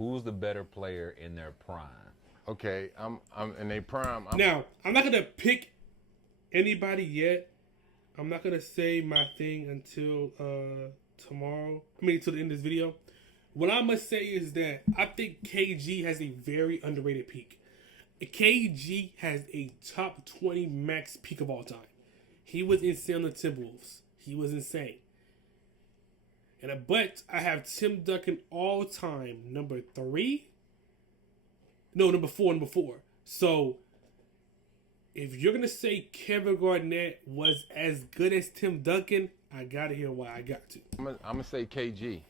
Who's the better player in their prime? Okay, I'm in their prime. Now, I'm not gonna pick anybody yet. I'm not gonna say my thing until tomorrow. I mean, until the end of this video. What I must say is that I think KG has a very underrated peak. KG has a top 20 max peak of all time. He was insane on the Timberwolves. He was insane. But I have Tim Duncan all time number 3. No, number 4. Number 4. So if you're gonna say Kevin Garnett was as good as Tim Duncan, I gotta hear why. I got to. I'm gonna say KG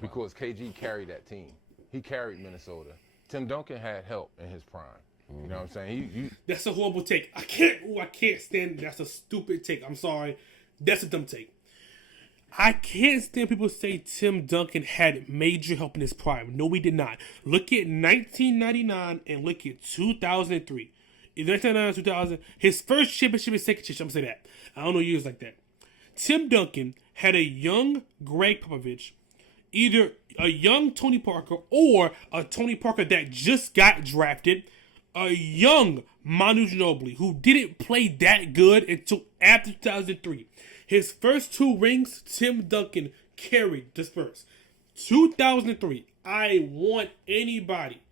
because KG carried that team. He carried Minnesota. Tim Duncan had help in his prime. You know what I'm saying? That's a horrible take. I can't stand. That's a stupid take. I'm sorry. That's a dumb take. I can't stand people say Tim Duncan had major help in his prime. No, he did not. Look at 1999 and look at 2003. In 1999, 2000, his first championship and second championship, I'm going to say that. I don't know years like that. Tim Duncan had a young Greg Popovich, either a young Tony Parker or a Tony Parker that just got drafted, a young Manu Ginobili who didn't play that good until after 2003. His first 2 rings, Tim Duncan carried the Spurs. 2003, I want anybody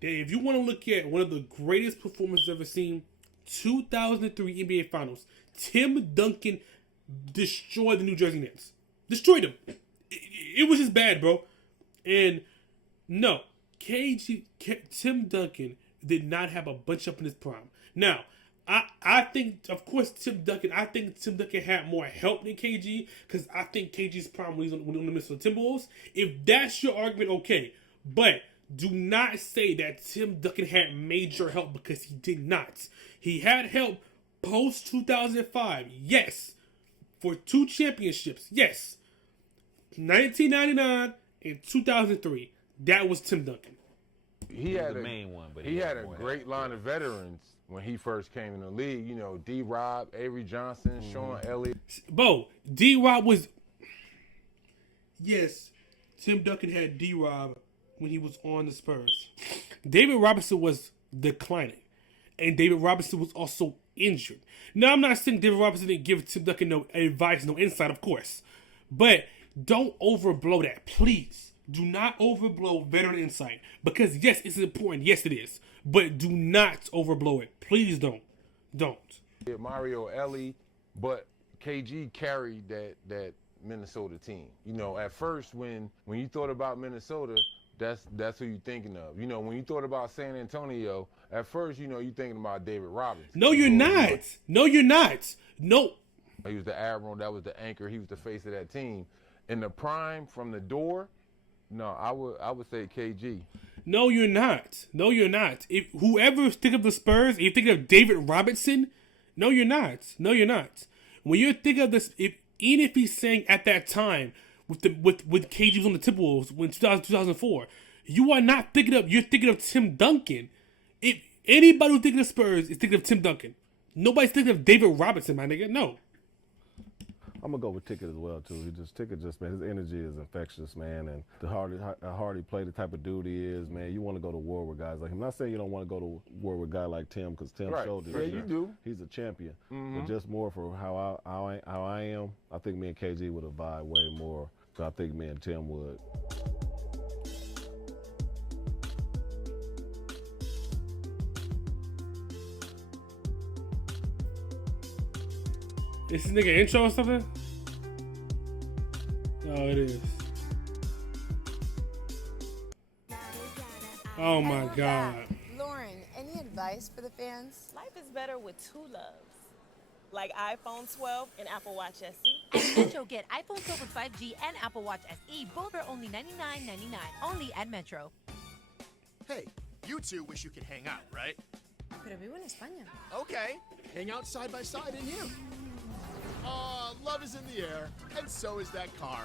that if you want to look at one of the greatest performances I've ever seen, 2003 NBA Finals, Tim Duncan destroyed the New Jersey Nets. Destroyed them. It was just bad, bro. And no, Tim Duncan did not have a bunch up in his prime. Now, I think, of course, Tim Duncan had more help than KG because I think KG's prime when he was on the Minnesota Timberwolves. If that's your argument, okay. But do not say that Tim Duncan had major help because he did not. He had help post 2005, yes. For 2 championships, yes. 1999 and 2003, that was Tim Duncan. He had the a main one, but he had a great line of veterans when he first came in the league. You know, D-Rob, Avery Johnson, Sean Elliott. Bo, D-Rob was... Yes, Tim Duncan had D-Rob when he was on the Spurs. David Robinson was declining. And David Robinson was also injured. Now, I'm not saying David Robinson didn't give Tim Duncan no advice, no insight, of course. But don't overblow that, please. Do not overblow veteran insight. Because, yes, it's important. Yes, it is. But do not overblow it. Please don't. Don't. Mario Ellie, but KG carried that Minnesota team. You know, at first when you thought about Minnesota, that's who you're thinking of. You know, when you thought about San Antonio, at first, you know, you're thinking about David Robinson. No, you're not. No, you're not. No. He was the admiral. That was the anchor. He was the face of that team. In the prime, from the door, no, I would say KG. No, you're not. No, you're not. If whoever think of the Spurs, you think of David Robinson. No, you're not. No, you're not. When you think of this, even if he's saying at that time with KG was on the Timberwolves when 2004, you are not thinking of. You're thinking of Tim Duncan. If anybody who's thinking of Spurs is thinking of Tim Duncan, nobody's thinking of David Robinson, my nigga. No. I'm gonna go with Ticket as well too. Ticket man, his energy is infectious, man, and how hard he played, the type of dude he is, man. You want to go to war with guys like him. I'm not saying you don't want to go to war with a guy like Tim, because Tim showed it. Yeah, you do. He's a champion, but just more for how I am. I think me and KG would have vibe way more. So I think me and Tim would. Is this nigga intro or something? Oh, it is. Oh my God. Lauren, any advice for the fans? Life is better with 2 loves, like iPhone 12 and Apple Watch SE. At Metro, get iPhone 12 with 5G and Apple Watch SE, both for only $99.99. Only at Metro. Hey, you two wish you could hang out, right? Pero vivo en España. Okay, hang out side by side in here. Love is in the air, and so is that car.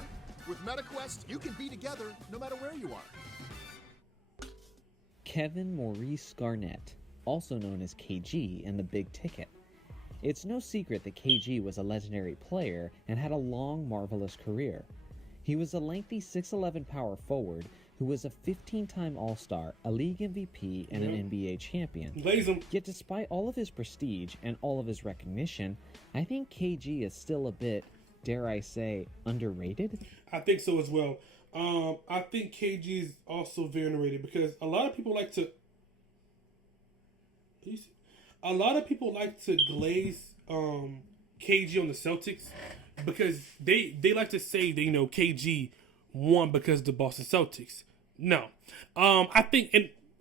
With MetaQuest, you can be together no matter where you are. Kevin Maurice Garnett, also known as KG in the Big Ticket. It's no secret that KG was a legendary player and had a long, marvelous career. He was a lengthy 6'11" power forward who was a 15-time All-Star, a league MVP, and an NBA champion. Blaze him. Yet despite all of his prestige and all of his recognition, I think KG is still a bit, dare I say, underrated? I think so as well. I think KG is also very underrated because a lot of people like to glaze KG on the Celtics because they like to say that, you know, KG won because of the Boston Celtics. No. I think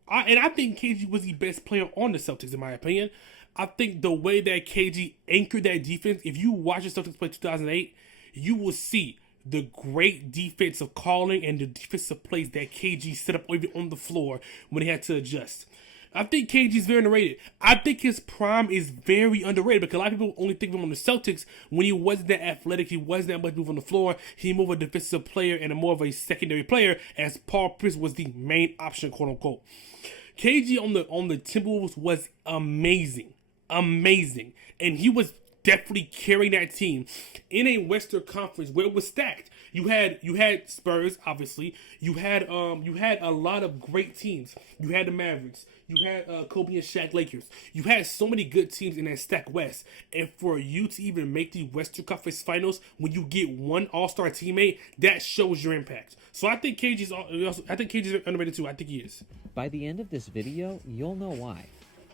KG was the best player on the Celtics in my opinion. I think the way that KG anchored that defense, if you watch the Celtics play 2008, you will see the great defensive calling and the defensive plays that KG set up even on the floor when he had to adjust. I think KG is very underrated. I think his prime is very underrated because a lot of people only think of him on the Celtics when he wasn't that athletic, he wasn't that much move on the floor. He more of a defensive player and more of a secondary player as Paul Pierce was the main option, quote unquote. KG on the Timberwolves was amazing, and he was definitely carrying that team in a Western Conference where it was stacked. You had Spurs, obviously. You had a lot of great teams. You had the Mavericks. You had Kobe and Shaq Lakers. You had so many good teams in that stacked West. And for you to even make the Western Conference Finals when you get one All-Star teammate, that shows your impact. So I think KG's underrated too. I think he is. By the end of this video, you'll know why.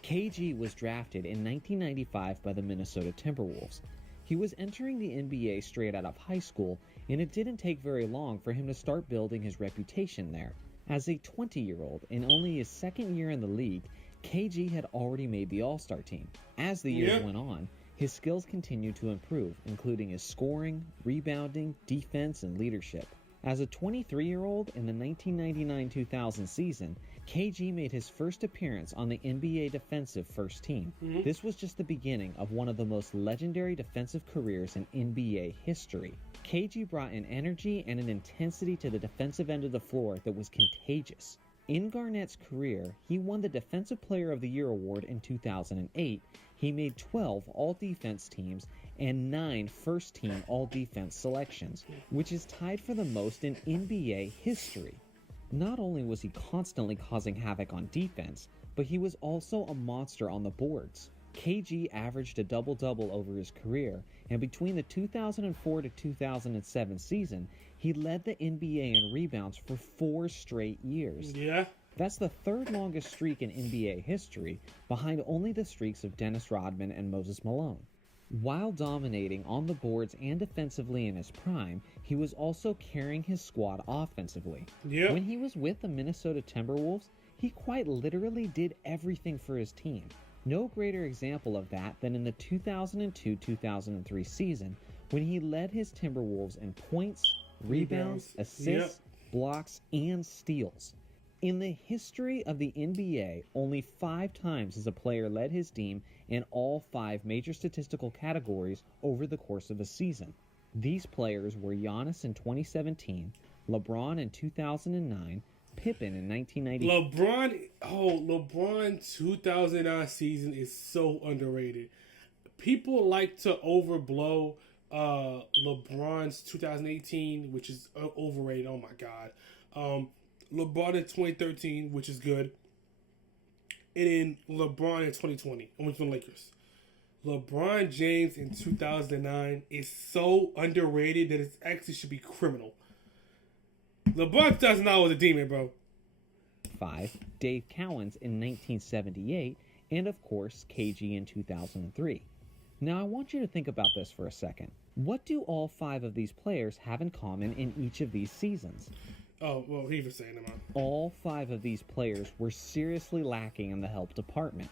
KG was drafted in 1995 by the Minnesota Timberwolves. He was entering the NBA straight out of high school, and it didn't take very long for him to start building his reputation there. As a 20-year-old, in only his second year in the league, KG had already made the All-Star team. As the years went on, his skills continued to improve, including his scoring, rebounding, defense, and leadership. As a 23-year-old in the 1999-2000 season, KG made his first appearance on the NBA defensive first team. This was just the beginning of one of the most legendary defensive careers in NBA history. KG brought an energy and an intensity to the defensive end of the floor that was contagious. In Garnett's career, he won the Defensive Player of the Year award in 2008. He made 12 All-Defense teams and 9 first-team All-Defense selections, which is tied for the most in NBA history. Not only was he constantly causing havoc on defense, but he was also a monster on the boards. KG averaged a double-double over his career, and between the 2004 to 2007 season, he led the NBA in rebounds for 4 straight years. Yeah. That's the third longest streak in NBA history, behind only the streaks of Dennis Rodman and Moses Malone. While dominating on the boards and defensively in his prime, he was also carrying his squad offensively. Yeah. When he was with the Minnesota Timberwolves, he quite literally did everything for his team. No greater example of that than in the 2002-2003 season, when he led his Timberwolves in points, rebounds, assists, blocks, and steals. In the history of the NBA, only 5 times has a player led his team in all 5 major statistical categories over the course of a season. These players were Giannis in 2017, LeBron in 2009, Pippen in 1990. LeBron 2009 season is so underrated. People like to overblow LeBron's 2018, which is overrated. Oh my God. LeBron in 2013, which is good. And then LeBron in 2020, and with the Lakers. LeBron James in 2009 is so underrated that it actually should be criminal. LeBron 2009 was a demon, bro. 5, Dave Cowens in 1978, and of course, KG in 2003. Now I want you to think about this for a second. What do all 5 of these players have in common in each of these seasons? Oh, well, he was saying them out. All 5 of these players were seriously lacking in the help department.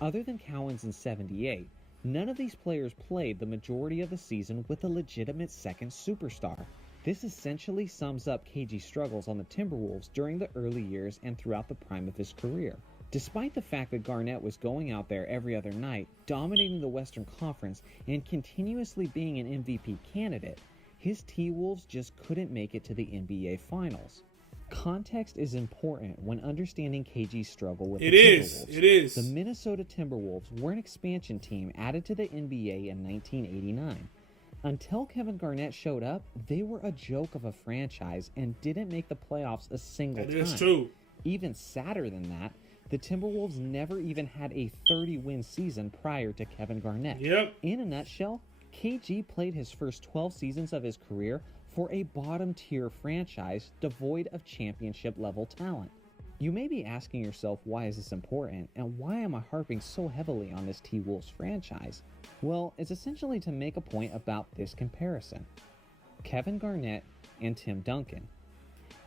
Other than Cowens in 78, none of these players played the majority of the season with a legitimate second superstar. This essentially sums up KG's struggles on the Timberwolves during the early years and throughout the prime of his career. Despite the fact that Garnett was going out there every other night, dominating the Western Conference, and continuously being an MVP candidate, his T-Wolves just couldn't make it to the NBA Finals. Context is important when understanding KG's struggle with the Timberwolves. It is. The Minnesota Timberwolves were an expansion team added to the NBA in 1989. Until Kevin Garnett showed up, they were a joke of a franchise and didn't make the playoffs a single time. That is true. Even sadder than that, the Timberwolves never even had a 30-win season prior to Kevin Garnett. Yep. In a nutshell, KG played his first 12 seasons of his career for a bottom-tier franchise devoid of championship-level talent. You may be asking yourself, why is this important, and why am I harping so heavily on this T-Wolves franchise? Well, it's essentially to make a point about this comparison. Kevin Garnett and Tim Duncan.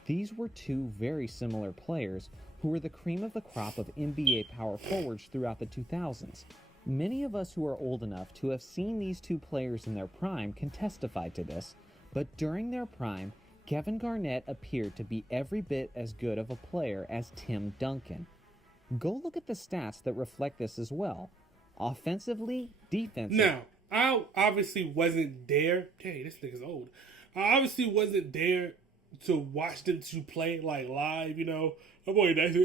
These were two very similar players who were the cream of the crop of NBA power forwards throughout the 2000s. Many of us who are old enough to have seen these two players in their prime can testify to this, but during their prime, Kevin Garnett appeared to be every bit as good of a player as Tim Duncan. Go look at the stats that reflect this as well. Offensively, defensively. Now, I obviously wasn't there. Hey, this nigga's old. I obviously wasn't there to watch them two play like live, you know. I'm only 20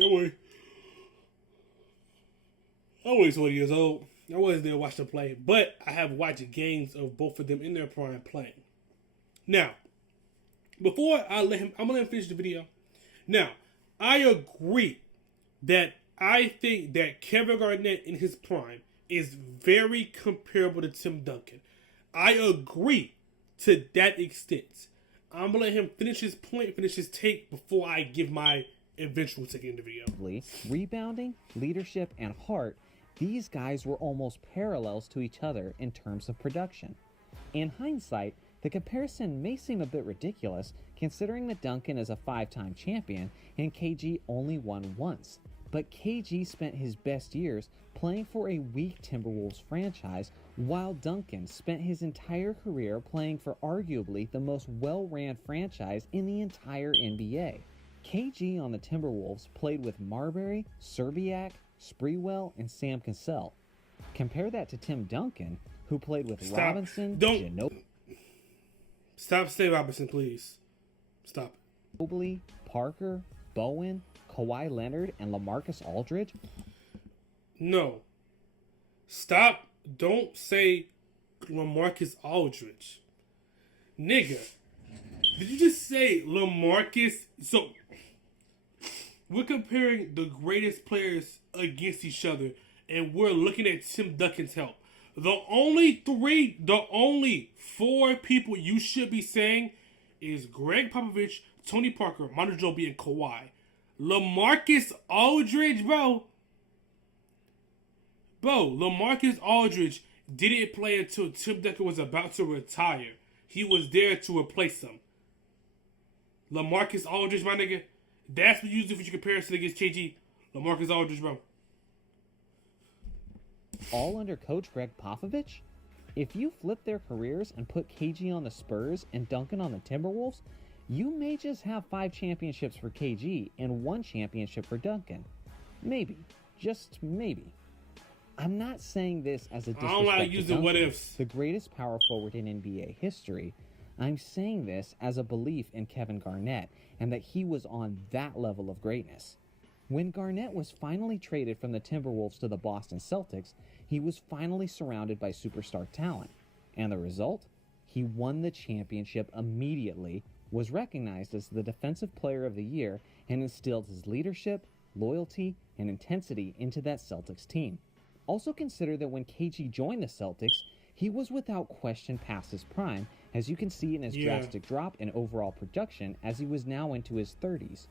years old. I wasn't there to watch them play, but I have watched games of both of them in their prime playing. Now, before I'm gonna let him finish the video. Now, I agree that I think that Kevin Garnett in his prime is very comparable to Tim Duncan. I agree to that extent. I'm gonna let him finish his point, finish his take before I give my eventual take in the video. Rebounding, leadership, and heart, these guys were almost parallels to each other in terms of production. In hindsight, the comparison may seem a bit ridiculous considering that Duncan is a 5-time champion and KG only won once. But KG spent his best years playing for a weak Timberwolves franchise, while Duncan spent his entire career playing for arguably the most well-ran franchise in the entire NBA. KG on the Timberwolves played with Marbury, Serbiak, Sprewell, and Sam Cassell. Compare that to Tim Duncan, who played with Robinson, Stop saying Robinson, please. Stop. Mobley, Parker, Bowen, Kawhi Leonard, and LaMarcus Aldridge? No. Stop. Don't say LaMarcus Aldridge. Nigga. Did you just say LaMarcus? So, we're comparing the greatest players against each other, and we're looking at Tim Duncan's help. The only 4 people you should be saying is Greg Popovich, Tony Parker, Manu Ginobili, and Kawhi. LaMarcus Aldridge, bro, LaMarcus Aldridge didn't play until Tim Duncan was about to retire. He was there to replace him. LaMarcus Aldridge, my nigga, that's what you do for your comparison against KG. LaMarcus Aldridge, bro. All under coach Greg Popovich? If you flip their careers and put KG on the Spurs and Duncan on the Timberwolves, you may just have 5 championships for KG and 1 championship for Duncan. Maybe. Just maybe. I'm not saying this as a disrespect I don't like to using Duncan, what ifs. the greatest power forward in NBA history. I'm saying this as a belief in Kevin Garnett and that he was on that level of greatness. When Garnett was finally traded from the Timberwolves to the Boston Celtics, he was finally surrounded by superstar talent. And the result? He won the championship immediately, was recognized as the Defensive Player of the Year, and instilled his leadership, loyalty, and intensity into that Celtics team. Also consider that when KG joined the Celtics, he was without question past his prime, as you can see in his drastic drop in overall production as he was now into his 30s.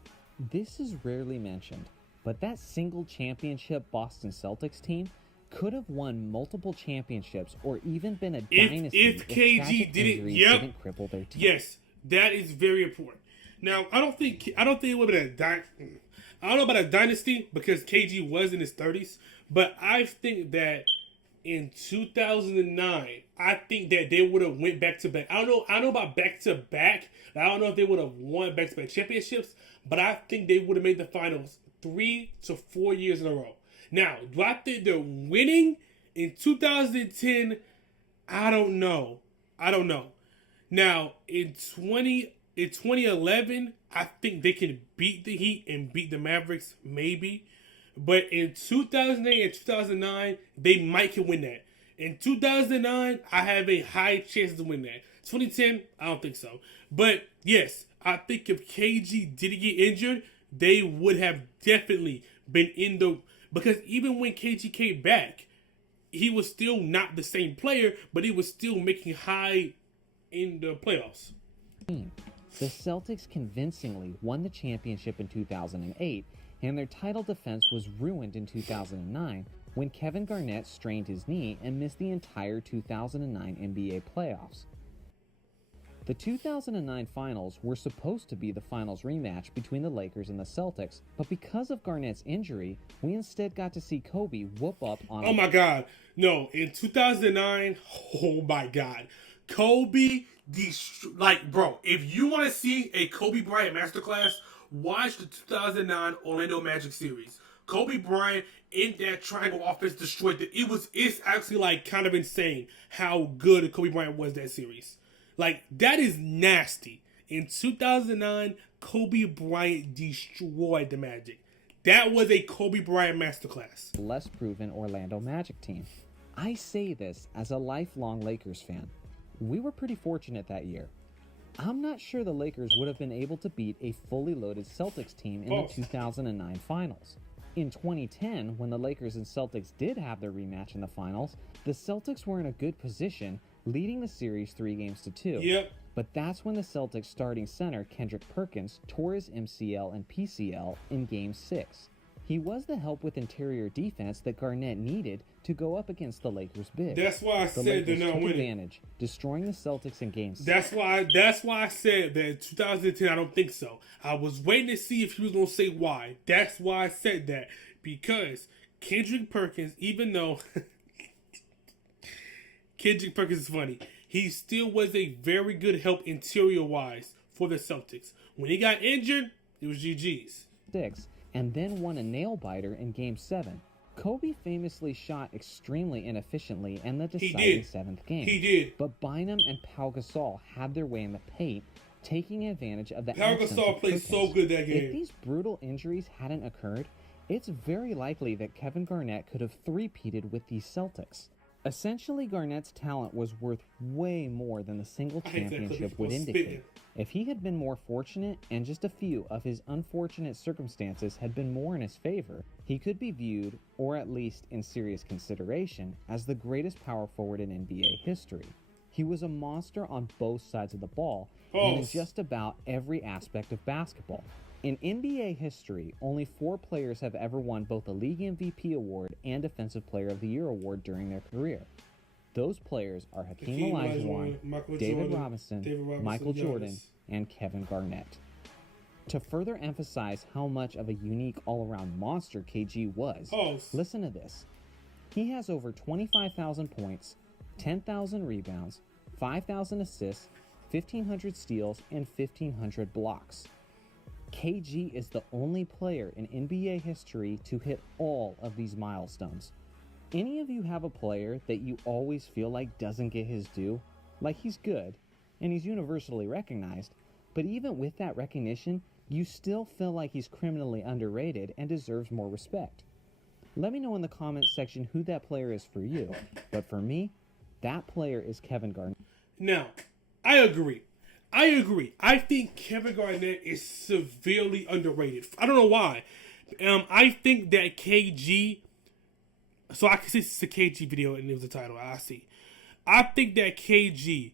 This is rarely mentioned, but that single championship Boston Celtics team could have won multiple championships or even been a dynasty if KG didn't cripple their team. Yes, that is very important. Now, I don't think it would have been I don't know about a dynasty because KG was in his 30s, but I think that in 2009, I think that they would have went back to back. I don't know about back to back. I don't know if they would have won back to back championships, but I think they would have made the finals 3 to 4 years in a row. Now, do I think they're winning in 2010? I don't know. Now, in 2011, I think they can beat the Heat and beat the Mavericks, maybe. But in 2008 and 2009, they might can win that. In 2009, I have a high chance to win that. 2010, I don't think so. But yes, I think if KG didn't get injured, they would have definitely been in the... Because even when KG came back, he was still not the same player, but he was still making high in the playoffs. The Celtics convincingly won the championship in 2008, and their title defense was ruined in 2009 when Kevin Garnett strained his knee and missed the entire 2009 NBA playoffs. The 2009 finals were supposed to be the finals rematch between the Lakers and the Celtics, but because of Garnett's injury, we instead got to see Kobe whoop up on... Oh my God. No, in 2009, oh my God. Kobe, bro, if you want to see a Kobe Bryant masterclass, watch the 2009 Orlando Magic series. Kobe Bryant in that triangle offense destroyed it. It's actually like kind of insane how good Kobe Bryant was that series. Like, that is nasty. In 2009, Kobe Bryant destroyed the Magic. That was a Kobe Bryant masterclass. Less proven Orlando Magic team. I say this as a lifelong Lakers fan. We were pretty fortunate that year. I'm not sure the Lakers would have been able to beat a fully loaded Celtics team in the 2009 finals. In 2010, when the Lakers and Celtics did have their rematch in the finals, the Celtics were in a good position, leading the series 3-2. Yep. But that's when the Celtics starting center Kendrick Perkins tore his MCL and PCL in Game 6. He was the help with interior defense that Garnett needed to go up against the Lakers' big. That's why I said they're not winning. Advantage, destroying the Celtics in Game 6. That's why I said that in 2010 I don't think so. I was waiting to see if he was gonna say why. That's why I said that, because Kendrick Perkins, even though Kendrick Perkins is funny, he still was a very good help interior wise for the Celtics. When he got injured, it was GG's. 6, and then won a nail biter in Game 7. Kobe famously shot extremely inefficiently in the deciding 7th game. He did. But Bynum and Pau Gasol had their way in the paint, taking advantage of the Pau absence Gasol of played Perkins. so good that game. If these brutal injuries hadn't occurred, it's very likely that Kevin Garnett could have three-peated with these Celtics. Essentially, Garnett's talent was worth way more than the single championship would indicate. If he had been more fortunate and just a few of his unfortunate circumstances had been more in his favor, he could be viewed, or at least in serious consideration, as the greatest power forward in NBA history. He was a monster on both sides of the ball and in just about every aspect of basketball. In NBA history, only 4 players have ever won both a League MVP award and Defensive Player of the Year award during their career. Those players are Hakeem Olajuwon, David Robinson, Michael Jordan, and Kevin Garnett. To further emphasize how much of a unique all-around monster KG was, listen to this. He has over 25,000 points, 10,000 rebounds, 5,000 assists, 1,500 steals, and 1,500 blocks. KG is the only player in NBA history to hit all of these milestones. Any of you have a player that you always feel like doesn't get his due? Like, he's good, and he's universally recognized, but even with that recognition, you still feel like he's criminally underrated and deserves more respect. Let me know in the comments section who that player is for you, but for me, that player is Kevin Garnett. Now, I agree. I think Kevin Garnett is severely underrated. I don't know why. I think that KG... So I can see it's a KG video and it was the title. I see. I think that KG,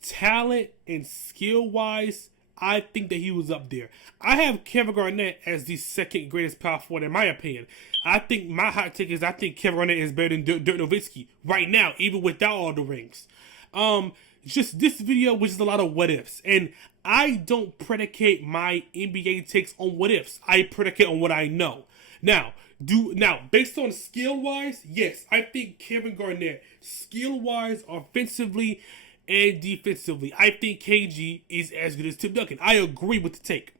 talent and skill-wise, I think that he was up there. I have Kevin Garnett as the second greatest power forward in my opinion. I think my hot take is I think Kevin Garnett is better than Dirk Nowitzki right now, even without all the rings. Just this video was just a lot of what ifs, and I don't predicate my NBA takes on what ifs. I predicate on what I know. Now, based on skill wise, yes, I think Kevin Garnett, skill wise, offensively and defensively, I think KG is as good as Tim Duncan. I agree with the take,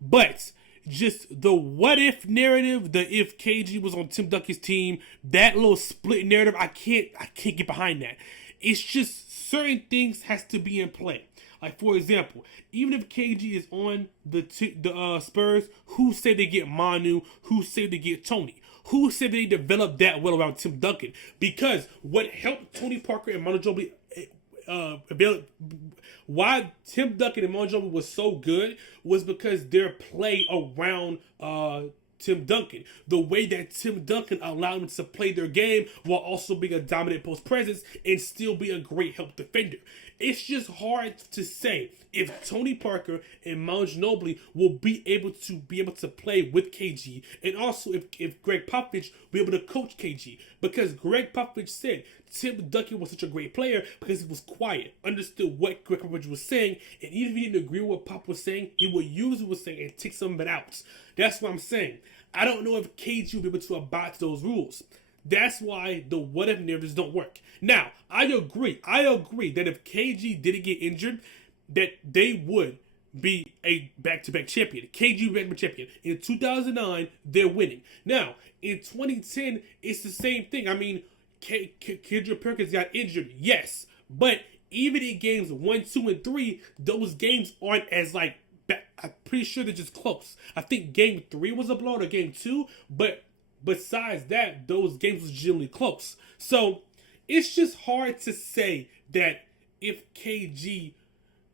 but just the what if narrative, the if KG was on Tim Duncan's team, that little split narrative, I can't get behind that. It's just certain things has to be in play. Like, for example, even if KG is on the Spurs, who say they get Manu? Who say they get Tony? Who said they developed that well around Tim Duncan? Because what helped Tony Parker and Manu Ginobili why Tim Duncan and Manu Ginobili was so good was because their play around Tim Duncan. The way that Tim Duncan allowed them to play their game while also being a dominant post presence and still be a great help defender. It's just hard to say if Tony Parker and Manu Ginobili will be able to play with KG, and also if Greg Popovich will be able to coach KG, because Greg Popovich said Tim Duncan was such a great player because he was quiet, understood what Greg Popovich was saying, and even if he didn't agree with what Pop was saying, he would use what he was saying and take some of it out. That's what I'm saying. I don't know if KG will be able to abide to those rules. That's why the what if narratives don't work. Now, I agree that if KG didn't get injured, that they would be a back-to-back champion. KG back-to-back champion. In 2009, they're winning. Now, in 2010, it's the same thing. I mean, Kendrick Perkins got injured, yes. But even in games 1, 2, and 3, those games aren't as, like, I'm pretty sure they're just close. I think game 3 was a blowout or game 2, but besides that, those games was generally close. So, it's just hard to say that if KG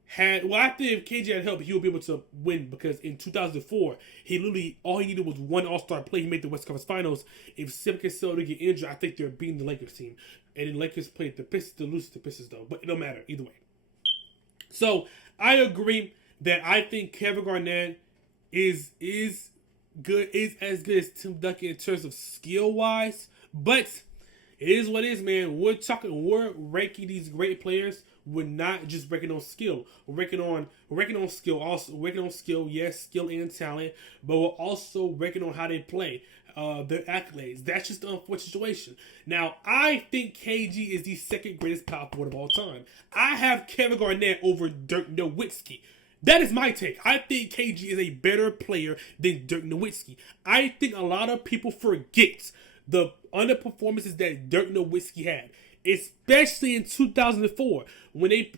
had, well, I think if KG had help, he would be able to win, because in 2004, all he needed was one All-Star play. He made the West Conference Finals. If Steph Cassell to get injured, I think they're beating the Lakers team. And then Lakers played the Pistons, to lose to the Pistons though, but it don't matter either way. So, I agree that I think Kevin Garnett is as good as Tim Duncan in terms of skill-wise, but it is what it is, man. We're ranking these great players. We're not just ranking on skill. We're ranking on skill, yes, skill and talent, but we're also ranking on how they play, their accolades. That's just the unfortunate situation. Now, I think KG is the second greatest power forward of all time. I have Kevin Garnett over Dirk Nowitzki. That is my take. I think KG is a better player than Dirk Nowitzki. I think a lot of people forget the underperformances that Dirk Nowitzki had, especially in 2004 when they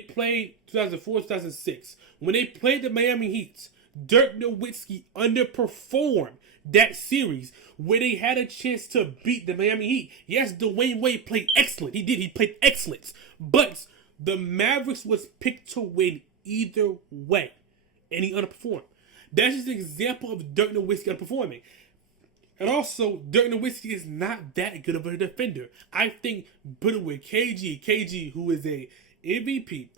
played 2004, 2006. When they played the Miami Heat, Dirk Nowitzki underperformed that series where they had a chance to beat the Miami Heat. Yes, Dwayne Wade played excellent. He did. He played excellent. But the Mavericks was picked to win either way, and he underperformed. That's just an example of Dirk Nowitzki underperforming. And also, Dirk Nowitzki is not that good of a defender. I think put it with KG, who is a MVP,